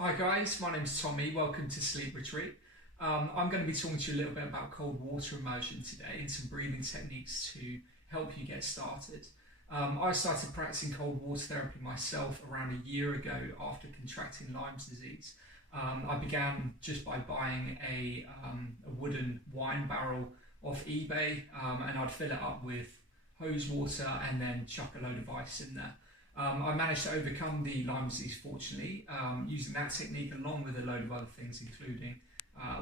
Hi guys, my name's Tommy. Welcome to Sleep Retreat. I'm going to be talking to you a little bit about cold water immersion today and some breathing techniques to help you get started. I started practicing cold water therapy myself around a year ago after contracting Lyme's disease. I began just by buying a wooden wine barrel off eBay, and I'd fill it up with hose water and then chuck a load of ice in there. I managed to overcome the Lyme disease, fortunately, using that technique along with a load of other things, including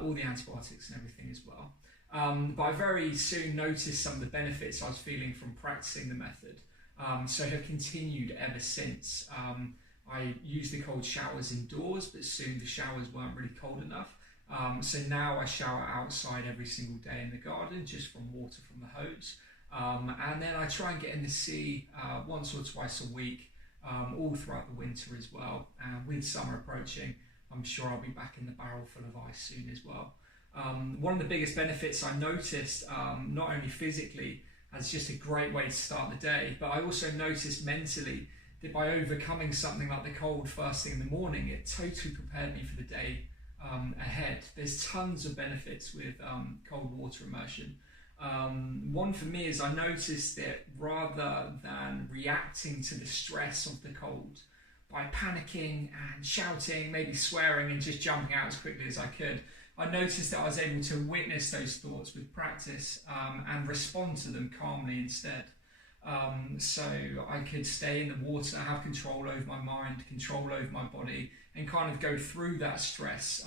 all the antibiotics and everything as well. But I very soon noticed some of the benefits I was feeling from practicing the method, so have continued ever since. I used the cold showers indoors, but soon the showers weren't really cold enough. So now I shower outside every single day in the garden, just from water from the hose. And then I try and get in the sea once or twice a week, all throughout the winter as well. And with summer approaching, I'm sure I'll be back in the barrel full of ice soon as well. One of the biggest benefits I noticed, not only physically, as just a great way to start the day, but I also noticed mentally that by overcoming something like the cold first thing in the morning, it totally prepared me for the day ahead. There's tons of benefits with cold water immersion. One for me is I noticed that rather than reacting to the stress of the cold by panicking and shouting, maybe swearing and just jumping out as quickly as I could, I noticed that I was able to witness those thoughts with practice and respond to them calmly instead. So I could stay in the water, have control over my mind, control over my body, and kind of go through that stress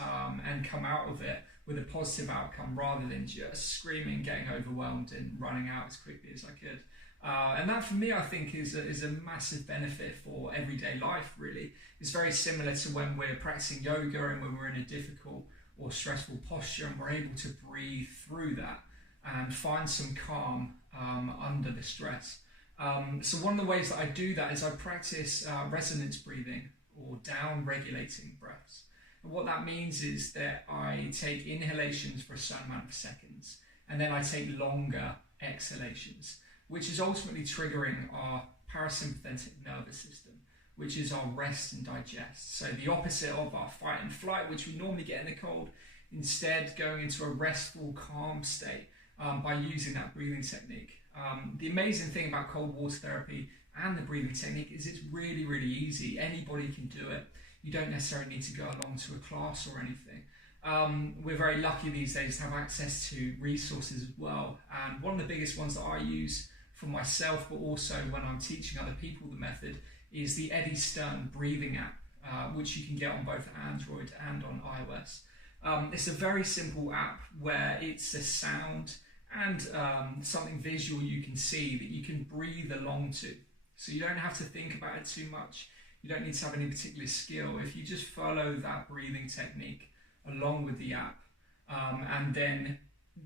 and come out of it with a positive outcome rather than just screaming, getting overwhelmed and running out as quickly as I could. And that for me I think is a massive benefit for everyday life really. It's very similar to when we're practicing yoga and when we're in a difficult or stressful posture and we're able to breathe through that and find some calm under the stress. So one of the ways that I do that is I practice resonance breathing or down regulating breaths. And what that means is that I take inhalations for a certain amount of seconds and then I take longer exhalations, which is ultimately triggering our parasympathetic nervous system, which is our rest and digest. So the opposite of our fight and flight, which we normally get in the cold, instead going into a restful, calm state by using that breathing technique. The amazing thing about cold water therapy and the breathing technique is it's really, really easy. Anybody can do it. You don't necessarily need to go along to a class or anything. We're very lucky these days to have access to resources as well. And one of the biggest ones that I use for myself, but also when I'm teaching other people the method, is the Eddie Stern breathing app, which you can get on both Android and on iOS. It's a very simple app where it's a sound and something visual you can see that you can breathe along to. So you don't have to think about it too much. You don't need to have any particular skill. If you just follow that breathing technique along with the app and then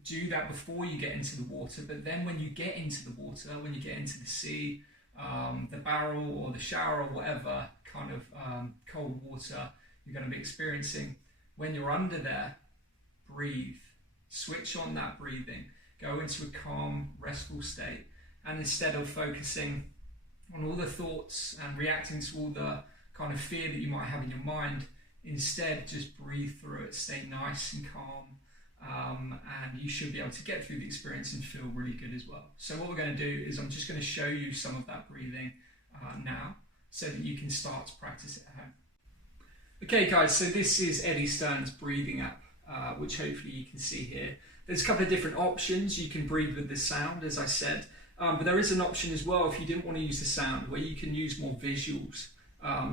do that before you get into the water, but then when you get into the water, when you get into the sea, the barrel or the shower or whatever kind of cold water you're going to be experiencing, when you're under there, breathe. Switch on that breathing. Go into a calm, restful state. And instead of focusing on all the thoughts and reacting to all the kind of fear that you might have in your mind, instead just breathe through it, stay nice and calm, and you should be able to get through the experience and feel really good as well. So what we're going to do is I'm just going to show you some of that breathing now so that you can start to practice it at home. Okay guys, so this is Eddie Stern's breathing app, which hopefully you can see here. There's a couple of different options. You can breathe with the sound, as I said, but there is an option as well if you didn't want to use the sound, where you can use more visuals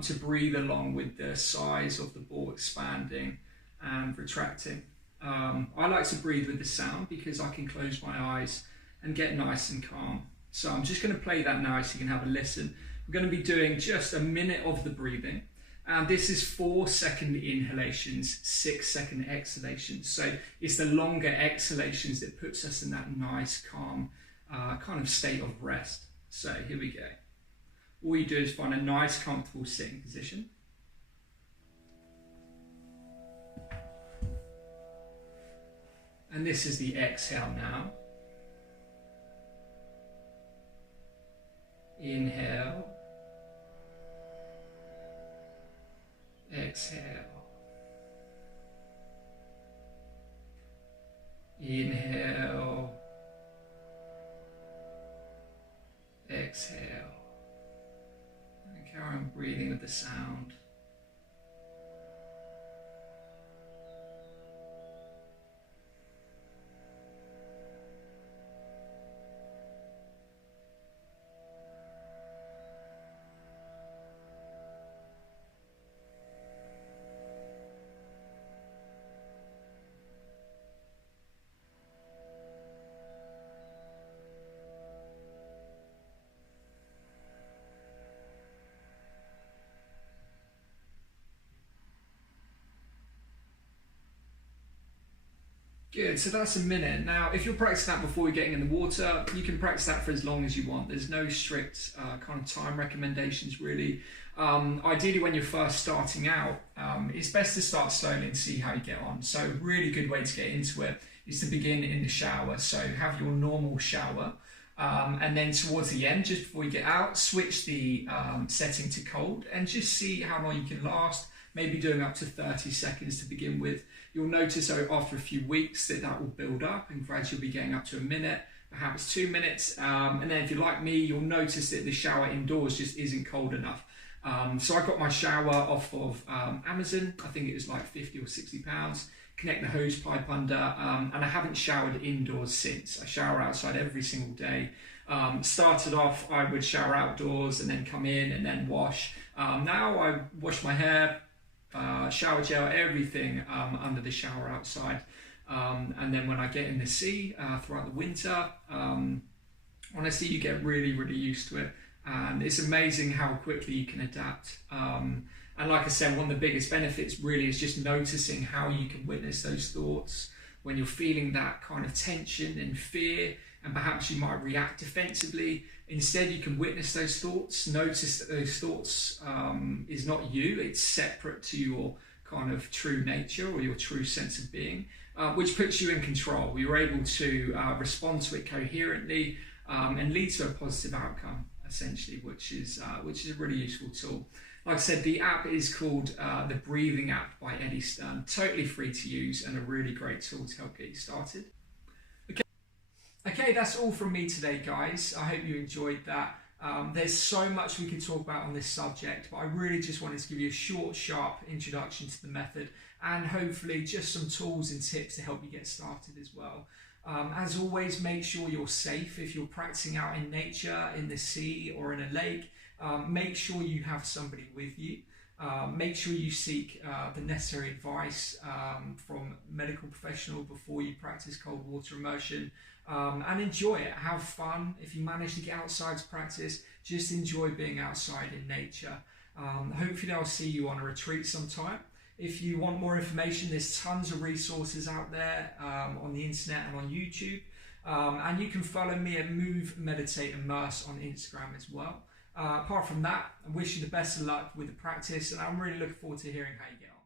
to breathe along with the size of the ball expanding and retracting. I like to breathe with the sound because I can close my eyes and get nice and calm. So I'm just going to play that now so you can have a listen. We're going to be doing just a minute of the breathing. And this is 4-second inhalations, 6-second exhalations. So it's the longer exhalations that puts us in that nice, calm kind of state of rest. So here we go. All you do is find a nice, comfortable sitting position. And this is the exhale now. Inhale. Exhale. exhale. And carry on breathing with the sound. Good, so that's a minute. Now, if you're practicing that before you're getting in the water, you can practice that for as long as you want. There's no strict kind of time recommendations, really. Ideally, when you're first starting out, it's best to start slowly and see how you get on. So a really good way to get into it is to begin in the shower. So have your normal shower, and then towards the end, just before you get out, switch the setting to cold and just see how long you can last. Maybe doing up to 30 seconds to begin with. You'll notice after a few weeks that will build up and gradually be getting up to a minute, perhaps 2 minutes. And then if you're like me, you'll notice that the shower indoors just isn't cold enough. So I got my shower off of Amazon. I think it was like 50 or 60 pounds. Connect the hose pipe under, and I haven't showered indoors since. I shower outside every single day. Started off, I would shower outdoors and then come in and then wash. Now I wash my hair, shower gel, everything under the shower outside. And then when I get in the sea throughout the winter, honestly, you get really, really used to it. And it's amazing how quickly you can adapt. And like I said, one of the biggest benefits really is just noticing how you can witness those thoughts when you're feeling that kind of tension and fear, and perhaps you might react defensively. Instead, you can witness those thoughts, notice that those thoughts is not you, it's separate to your kind of true nature or your true sense of being, which puts you in control. You're able to respond to it coherently and lead to a positive outcome, essentially, which is a really useful tool. Like I said, the app is called the Breathing app by Eddie Stern. Totally free to use and a really great tool to help get you started. Okay, that's all from me today, guys. I hope you enjoyed that. There's so much we could talk about on this subject, but I really just wanted to give you a short, sharp introduction to the method and hopefully just some tools and tips to help you get started as well. As always, make sure you're safe. If you're practicing out in nature, in the sea or in a lake, make sure you have somebody with you. Make sure you seek the necessary advice from a medical professional before you practice cold water immersion, and enjoy it. Have fun. If you manage to get outside to practice, just enjoy being outside in nature. Hopefully I'll see you on a retreat sometime. If you want more information, there's tons of resources out there on the internet and on YouTube. And you can follow me at Move, Meditate, Immerse on Instagram as well. Apart from that, I wish you the best of luck with the practice, and I'm really looking forward to hearing how you get on.